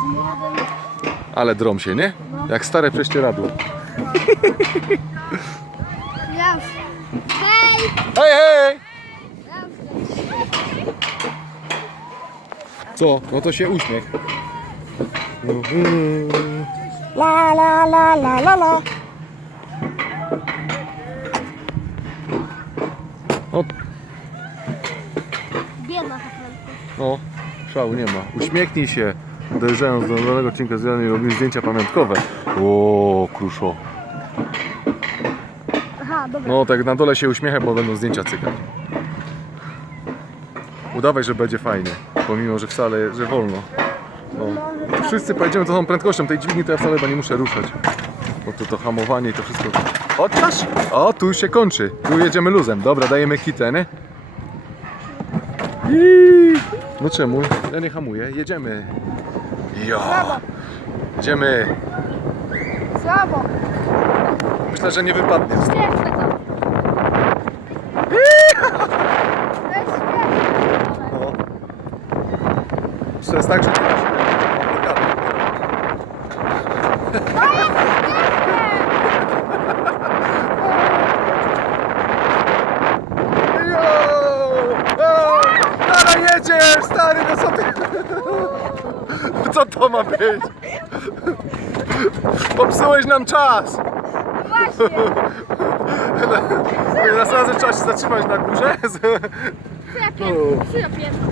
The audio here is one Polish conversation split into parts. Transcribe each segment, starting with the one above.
z młodym. Ale drom się, nie? Jak stare prześcieradło. Już. Hej! Hej, hej! Co? No to się uśmiech. La la la la la la. O, Biedna ta prędkość. no, szału nie ma. Uśmiechnij się. Dojeżdżając do nowego odcinka z Janem robimy zdjęcia pamiątkowe. O, kruszo. Aha, dobra. No tak na dole się uśmiecha, bo będą zdjęcia cykać. Udawaj, że będzie fajnie, pomimo, że wcale, że wolno. No. Wszyscy pojedziemy tą prędkością, tej dźwigni to ja wcale chyba nie muszę ruszać. Bo to, to hamowanie i to wszystko. Chociaż! O, tu się kończy. Tu jedziemy luzem. Dobra, dajemy kitę, nie? I... No czemu? Ja nie hamuję. Jedziemy. Ja. Jedziemy. Słabo. Myślę, że nie wypadnie. Śmieszne to. To jest. No. To jest tak, że nie da się blokadę. Jo! O! Dalej jedziesz, stary, no co ty? Co to ma być? Popsułeś nam czas! Właśnie. Następnym trzeba się zatrzymać na górze. Pierwsza. Przyja pierwsza.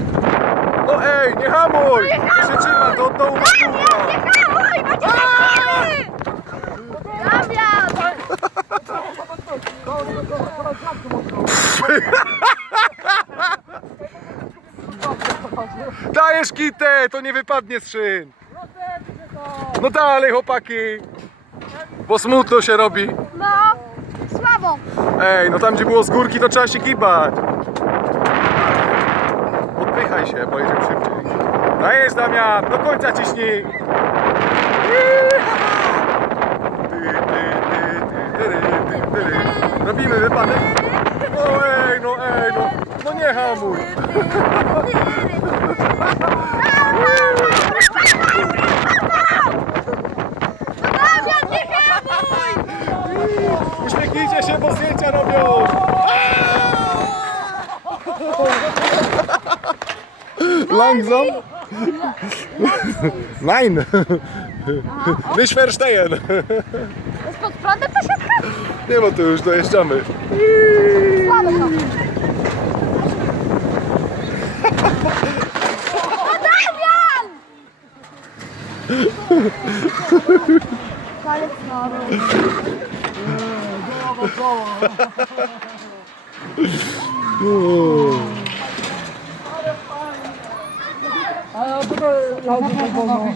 No ej, nie hamuj! Się trzyma, to od dołu ma macie taki Damian! Dajesz kitę, to nie wypadnie z szyn. No dalej chłopaki. Bo smutno się robi. No, słabo. Ej, no tam gdzie było z górki to trzeba się kibać. Odpychaj się, bo jedziemy szybciej. Dajesz Damian, do końca ciśnij. Robimy wypadek. No ej, no ej, no, no nie hamuj. Damian, nie hamuj! Uśmiechnijcie się, bo zdjęcia robią. Langsam. Nein. Nicht verstehen. Jest pod prądem ta siatka? Nie, bo tu już dojeżdżamy. Słabe to. O, Damian! 잘했어. 아, 그거 여기 보고.